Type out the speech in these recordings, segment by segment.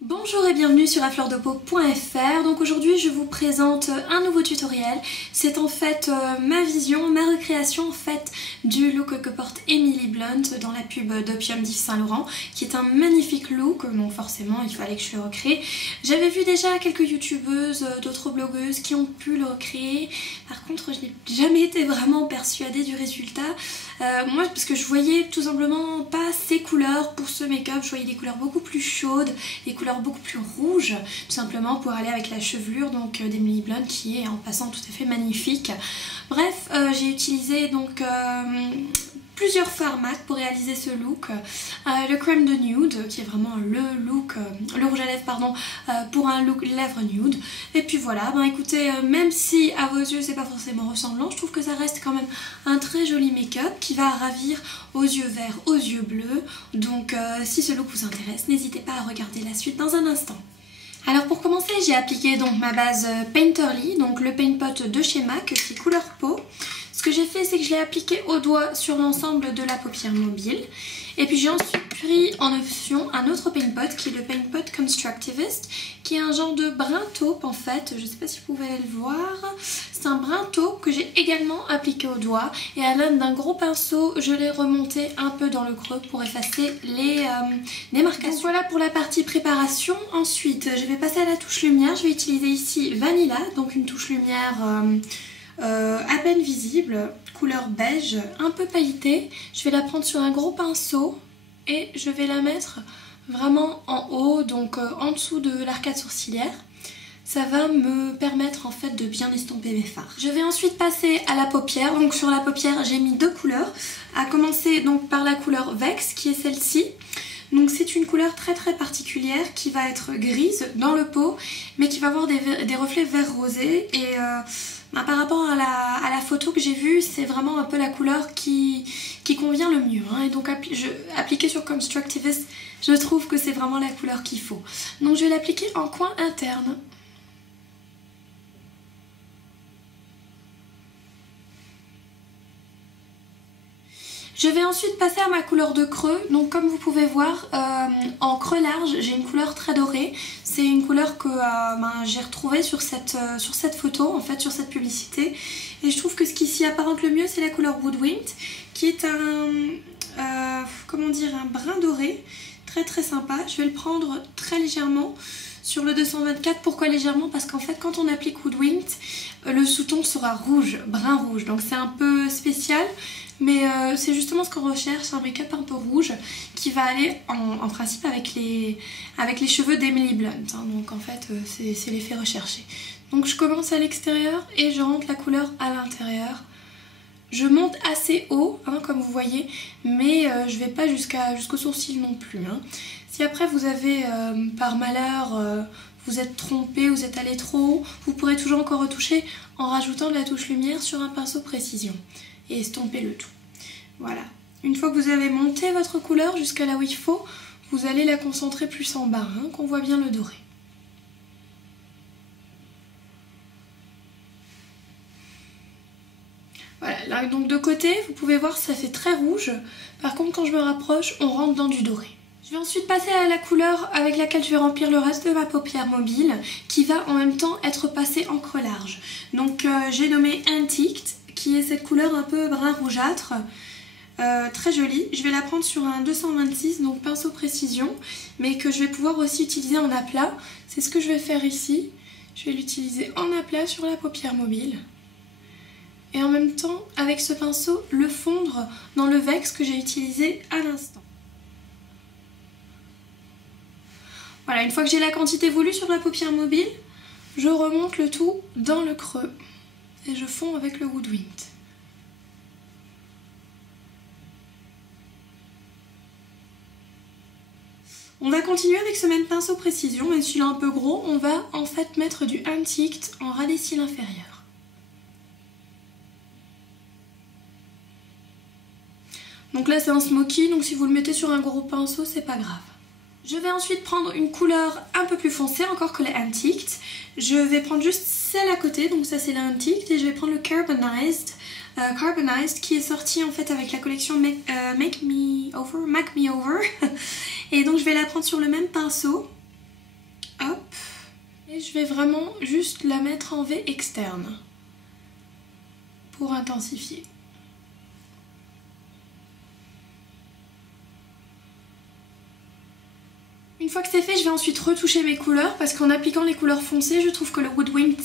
Bonjour et bienvenue sur afleurdepeau.fr. Donc aujourd'hui je vous présente un nouveau tutoriel. C'est en fait ma vision, ma recréation en fait du look que porte Emily Blunt dans la pub d'Opium d'Yves Saint Laurent, qui est un magnifique look, donc forcément il fallait que je le recrée. J'avais vu déjà quelques youtubeuses, d'autres blogueuses qui ont pu le recréer. Par contre je n'ai jamais été vraiment persuadée du résultat. Moi parce que je voyais tout simplement pas ces couleurs pour ce make-up, je voyais des couleurs beaucoup plus chaudes, des couleurs beaucoup plus rouges, tout simplement pour aller avec la chevelure donc d'Emily Blunt qui est en passant tout à fait magnifique. Bref, j'ai utilisé donc plusieurs fards mat pour réaliser ce look. Le crème de nude qui est vraiment le look, le rouge à lèvres pardon, pour un look lèvres nude. Et puis voilà, ben écoutez, même si à vos yeux c'est pas forcément ressemblant, je trouve que ça reste quand même un très joli make-up qui va ravir aux yeux verts, aux yeux bleus. Donc si ce look vous intéresse, n'hésitez pas à regarder la suite dans un instant. Alors pour commencer, j'ai appliqué donc ma base Painterly, donc le paint pot de chez MAC qui est couleur peau. Ce que j'ai fait, c'est que je l'ai appliqué au doigt sur l'ensemble de la paupière mobile. Et puis j'ai ensuite pris en option un autre paint pot qui est le paint pot Constructivist, qui est un genre de brun taupe en fait. Je ne sais pas si vous pouvez le voir. C'est un brun taupe que j'ai également appliqué au doigt. Et à l'aide d'un gros pinceau, je l'ai remonté un peu dans le creux pour effacer les démarcations. Donc voilà pour la partie préparation. Ensuite, je vais passer à la touche lumière. Je vais utiliser ici Vanilla, donc une touche lumière à peine visible, couleur beige, un peu pailletée. Je vais la prendre sur un gros pinceau et je vais la mettre vraiment en haut, donc en dessous de l'arcade sourcilière. Ça va me permettre en fait de bien estomper mes fards. Je vais ensuite passer à la paupière. Donc sur la paupière j'ai mis deux couleurs, à commencer donc par la couleur Vex qui est celle-ci. Donc c'est une couleur très particulière qui va être grise dans le pot mais qui va avoir des reflets vert rosé et par rapport à la photo que j'ai vue, c'est vraiment un peu la couleur qui convient le mieux. Et donc appliquer sur Constructivist, je trouve que c'est vraiment la couleur qu'il faut. Donc je vais l'appliquer en coin interne. Je vais ensuite passer à ma couleur de creux. Donc comme vous pouvez voir, en creux large, j'ai une couleur très dorée. C'est une couleur que j'ai retrouvée sur cette photo, en fait, sur cette publicité. Et je trouve que ce qui s'y apparente le mieux, c'est la couleur Woodwind, qui est un brun doré, très sympa. Je vais le prendre très légèrement sur le 224. Pourquoi légèrement? Parce qu'en fait, quand on applique Woodwind, le sous-ton sera rouge, brun rouge. Donc c'est un peu spécial. Mais c'est justement ce qu'on recherche, un make-up un peu rouge qui va aller en principe avec les cheveux d'Emily Blunt. Donc en fait c'est l'effet recherché. Donc je commence à l'extérieur et je rentre la couleur à l'intérieur. Je monte assez haut comme vous voyez, mais je vais pas jusqu'au sourcil non plus. Si après vous avez par malheur vous êtes trompé, vous êtes allé trop haut, vous pourrez toujours encore retoucher en rajoutant de la touche lumière sur un pinceau précision et estomper le tout. Voilà. Une fois que vous avez monté votre couleur jusqu'à là où il faut, vous allez la concentrer plus en bas, qu'on voit bien le doré. Voilà, là donc de côté, vous pouvez voir ça fait très rouge. Par contre quand je me rapproche, on rentre dans du doré. Je vais ensuite passer à la couleur avec laquelle je vais remplir le reste de ma paupière mobile, qui va en même temps être passée en creux large. Donc j'ai nommé Antiqued, qui est cette couleur un peu brun rougeâtre, très jolie. Je vais la prendre sur un 226, donc pinceau précision, mais que je vais pouvoir aussi utiliser en aplat. C'est ce que je vais faire ici. Je vais l'utiliser en aplat sur la paupière mobile. Et en même temps, avec ce pinceau, le fondre dans le Vex que j'ai utilisé à l'instant. Voilà, une fois que j'ai la quantité voulue sur la paupière mobile, je remonte le tout dans le creux. Et je fonds avec le Woodwind. On va continuer avec ce même pinceau précision, même s'il est un peu gros, on va en fait mettre du Antiqued en ras des cils inférieurs. Donc là c'est un smoky, donc si vous le mettez sur un gros pinceau, c'est pas grave. Je vais ensuite prendre une couleur un peu plus foncée, encore que les Antiqued. Je vais prendre juste celle à côté, donc ça c'est la Antiqued, et je vais prendre le Carbonized Carbonized qui est sorti en fait avec la collection Make Me Over. Et donc je vais la prendre sur le même pinceau Hop. Et je vais vraiment juste la mettre en V externe pour intensifier. Une fois que c'est fait, je vais ensuite retoucher mes couleurs parce qu'en appliquant les couleurs foncées, je trouve que le Woodwind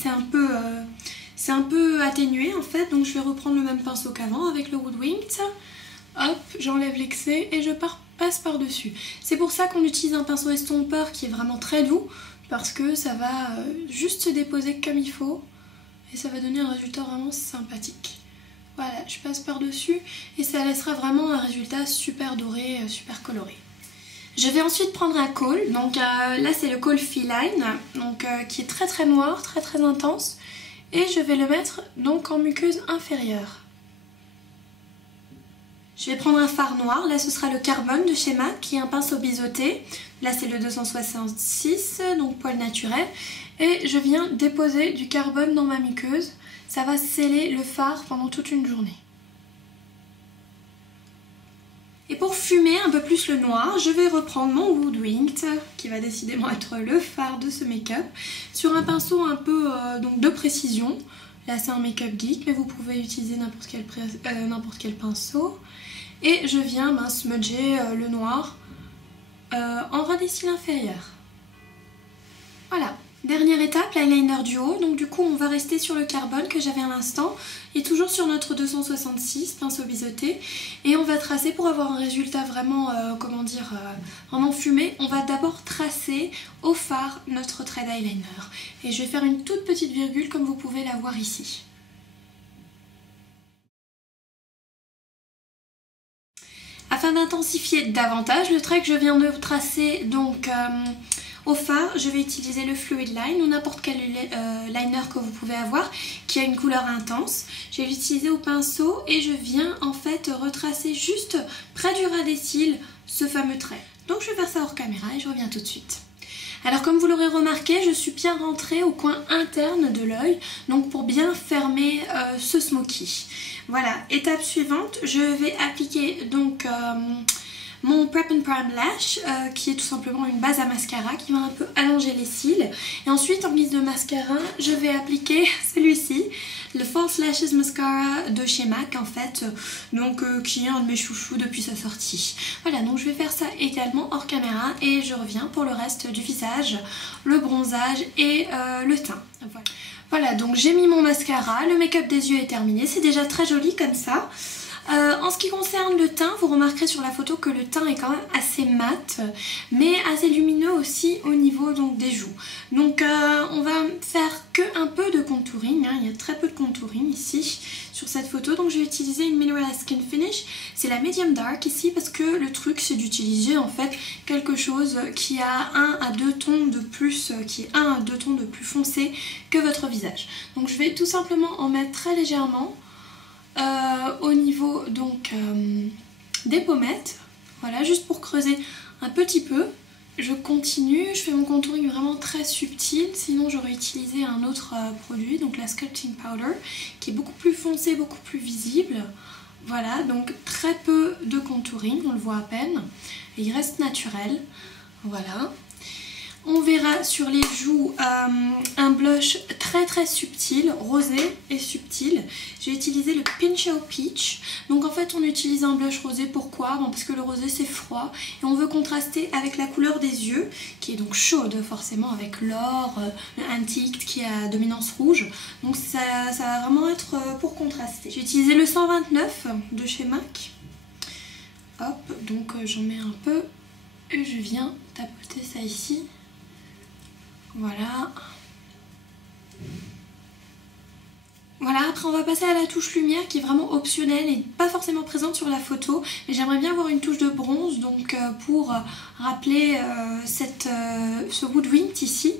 c'est un peu atténué en fait. Donc je vais reprendre le même pinceau qu'avant avec le Woodwind. Hop, j'enlève l'excès et je passe par-dessus. C'est pour ça qu'on utilise un pinceau estompeur qui est vraiment très doux parce que ça va juste se déposer comme il faut et ça va donner un résultat vraiment sympathique. Voilà, je passe par-dessus et ça laissera vraiment un résultat super doré, super coloré. Je vais ensuite prendre un kohl, donc là c'est le kohl Feline, donc qui est très très noir, très très intense, et je vais le mettre donc en muqueuse inférieure. Je vais prendre un fard noir, là ce sera le Carbone de chez MAC, qui est un pinceau biseauté, là c'est le 266, donc poil naturel, et je viens déposer du carbone dans ma muqueuse, ça va sceller le fard pendant toute une journée. Et pour fumer un peu plus le noir, je vais reprendre mon Woodwind, qui va décidément être le phare de ce make-up, sur un pinceau un peu donc de précision. Là c'est un make-up geek, mais vous pouvez utiliser n'importe quel pinceau. Et je viens smudger le noir en ras des cils inférieurs. Voilà. Dernière étape, l'eyeliner du haut, donc du coup on va rester sur le carbone que j'avais à l'instant et toujours sur notre 266 pinceau biseauté et on va tracer pour avoir un résultat vraiment, vraiment fumé. On va d'abord tracer au fard notre trait d'eyeliner et je vais faire une toute petite virgule comme vous pouvez la voir ici. Afin d'intensifier davantage le trait que je viens de tracer donc au fard, je vais utiliser le Fluid Line ou n'importe quel liner que vous pouvez avoir qui a une couleur intense. Je vais l'utiliser au pinceau et je viens en fait retracer juste près du ras des cils ce fameux trait. Donc je vais faire ça hors caméra et je reviens tout de suite. Alors comme vous l'aurez remarqué, je suis bien rentrée au coin interne de l'œil, donc pour bien fermer ce smoky. Voilà, étape suivante, je vais appliquer donc mon Prep and Prime Lash qui est tout simplement une base à mascara qui va un peu allonger les cils. Et ensuite en guise de mascara, je vais appliquer celui-ci, le False Lashes Mascara de chez MAC en fait, donc qui est un de mes chouchous depuis sa sortie. Voilà, donc je vais faire ça également hors caméra et je reviens pour le reste du visage, le bronzage et le teint. Voilà, donc j'ai mis mon mascara, le make-up des yeux est terminé, c'est déjà très joli comme ça. En ce qui concerne le teint, vous remarquerez sur la photo que le teint est quand même assez mat, mais assez lumineux aussi au niveau donc, des joues. Donc on va faire que un peu de contouring, hein. Il y a très peu de contouring ici sur cette photo, donc je vais utiliser une Mineral Skin Finish, c'est la Medium Dark ici parce que le truc c'est d'utiliser en fait quelque chose qui a 1 à 2 tons de plus, qui est 1 à 2 tons de plus foncé que votre visage. Donc je vais tout simplement en mettre très légèrement au niveau donc des pommettes, voilà, juste pour creuser un petit peu. Je continue, je fais mon contouring vraiment très subtil, sinon j'aurais utilisé un autre produit, donc la Sculpting Powder, qui est beaucoup plus foncé, beaucoup plus visible. Voilà, donc très peu de contouring, on le voit à peine, et il reste naturel, voilà. On verra sur les joues un blush très très subtil, rosé et subtil. J'ai utilisé le Pinch Out Peach. Donc en fait on utilise un blush rosé, pourquoi? Bon, parce que le rosé c'est froid et on veut contraster avec la couleur des yeux qui est donc chaude forcément avec l'or, le antique qui a dominance rouge. Donc ça va vraiment être pour contraster. J'ai utilisé le 129 de chez MAC. Hop, donc j'en mets un peu et je viens tapoter ça ici. Voilà. Voilà, après on va passer à la touche lumière qui est vraiment optionnelle et pas forcément présente sur la photo. Mais j'aimerais bien avoir une touche de bronze donc pour rappeler ce Woodwind ici.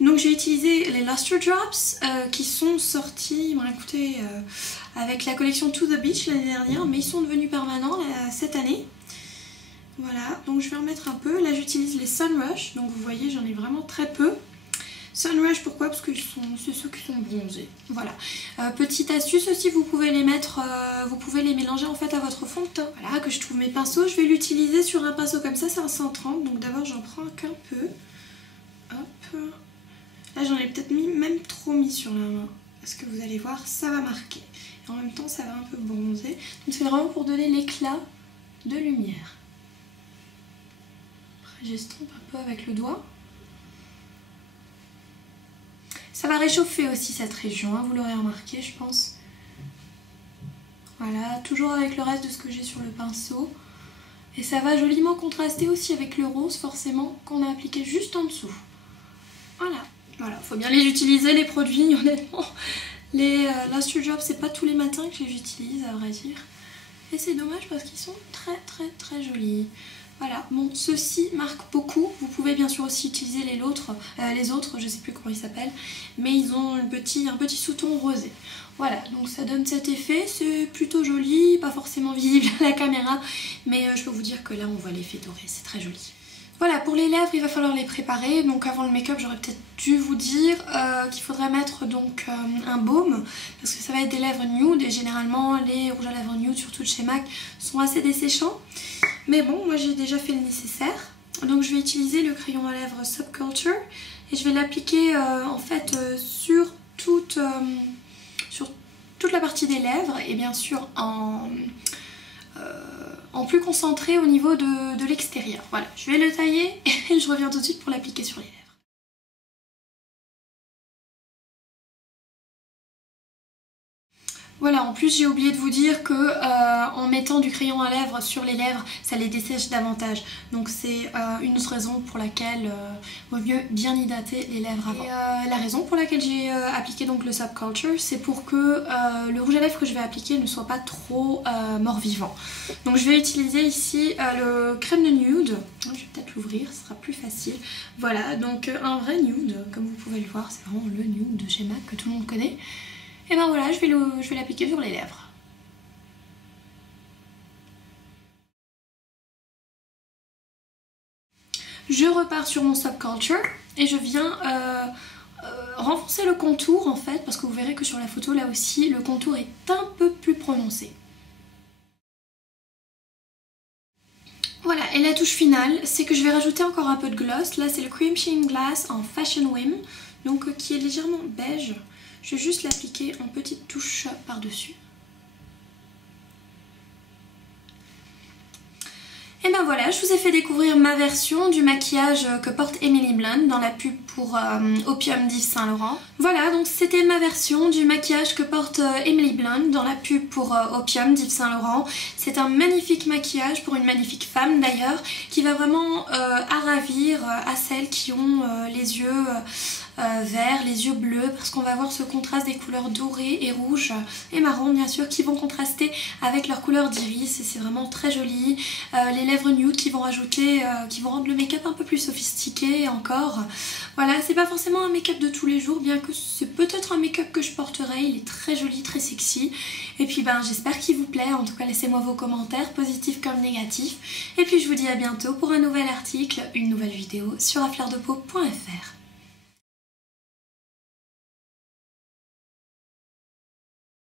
Donc j'ai utilisé les Luster Drops qui sont sortis, écoutez, avec la collection To The Beach l'année dernière, mais ils sont devenus permanents cette année. Voilà, donc je vais en mettre un peu. Là j'utilise les Sunrush, donc vous voyez j'en ai vraiment très peu. Sunrush pourquoi? Parce que c'est ceux qui sont bronzés. Voilà. Petite astuce aussi, vous pouvez les mettre, vous pouvez les mélanger en fait à votre fond de teint. Voilà, que je trouve mes pinceaux. Je vais l'utiliser sur un pinceau comme ça, c'est un 130. Donc d'abord j'en prends qu'un peu. Hop. peu... Là j'en ai peut-être même trop mis sur la main. Parce que vous allez voir, ça va marquer. Et en même temps ça va un peu bronzer. Donc c'est vraiment pour donner l'éclat de lumière. Après j'estompe un peu avec le doigt. Ça va réchauffer aussi cette région, hein, vous l'aurez remarqué je pense. Voilà, toujours avec le reste de ce que j'ai sur le pinceau. Et ça va joliment contraster aussi avec le rose forcément qu'on a appliqué juste en dessous. Voilà, faut bien les utiliser les produits honnêtement. Les Last Job c'est pas tous les matins que j'utilise à vrai dire. Et c'est dommage parce qu'ils sont très jolis. Voilà, bon ceux-ci marquent beaucoup. Vous pouvez bien sûr aussi utiliser les autres, je sais plus comment ils s'appellent. Mais ils ont un petit sous-ton rosé. Voilà, donc ça donne cet effet, c'est plutôt joli, pas forcément visible à la caméra. Mais je peux vous dire que là on voit l'effet doré, c'est très joli. Voilà, pour les lèvres, il va falloir les préparer. Donc avant le make-up, j'aurais peut-être dû vous dire qu'il faudrait mettre donc un baume. Parce que ça va être des lèvres nude. Et généralement, les rouges à lèvres nude, surtout de chez MAC, sont assez desséchants. Mais bon, moi j'ai déjà fait le nécessaire. Donc je vais utiliser le crayon à lèvres Subculture. Et je vais l'appliquer en fait sur toute la partie des lèvres. Et bien sûr en plus concentré au niveau de l'extérieur. Voilà, je vais le tailler et je reviens tout de suite pour l'appliquer sur les lèvres. Voilà, en plus j'ai oublié de vous dire que en mettant du crayon à lèvres sur les lèvres, ça les dessèche davantage. Donc c'est une autre raison pour laquelle vaut mieux bien hydrater les lèvres avant. Et la raison pour laquelle j'ai appliqué donc le Subculture, c'est pour que le rouge à lèvres que je vais appliquer ne soit pas trop mort-vivant. Donc je vais utiliser ici le crème de nude. Je vais peut-être l'ouvrir, ce sera plus facile. Voilà, donc un vrai nude, comme vous pouvez le voir, c'est vraiment le nude de chez MAC que tout le monde connaît. Et ben voilà, je vais l'appliquer sur les lèvres. Je repars sur mon Subculture et je viens renforcer le contour en fait, parce que vous verrez que sur la photo là aussi, le contour est un peu plus prononcé. Voilà, et la touche finale, c'est que je vais rajouter encore un peu de gloss. Là c'est le Cream Sheen Glass en Fashion Whim, donc qui est légèrement beige. Je vais juste l'appliquer en petites touches par-dessus. Et ben voilà, je vous ai fait découvrir ma version du maquillage que porte Emily Blunt dans la pub pour Opium d'Yves Saint Laurent. Voilà, donc c'était ma version du maquillage que porte Emily Blunt dans la pub pour Opium d'Yves Saint Laurent. C'est un magnifique maquillage pour une magnifique femme d'ailleurs, qui va vraiment ravir à celles qui ont les yeux verts, les yeux bleus, parce qu'on va voir ce contraste des couleurs dorées et rouges et marron bien sûr, qui vont contraster avec leur couleur d'iris, et c'est vraiment très joli. Les lèvres nude qui vont rajouter, qui vont rendre le make-up un peu plus sophistiqué encore. Voilà, c'est pas forcément un make-up de tous les jours, bien que c'est peut-être un make-up que je porterai. Il est très joli, très sexy. Et puis ben j'espère qu'il vous plaît. En tout cas, laissez-moi vos commentaires, positifs comme négatifs. Et puis je vous dis à bientôt pour un nouvel article, une nouvelle vidéo sur afleurdepeau.fr.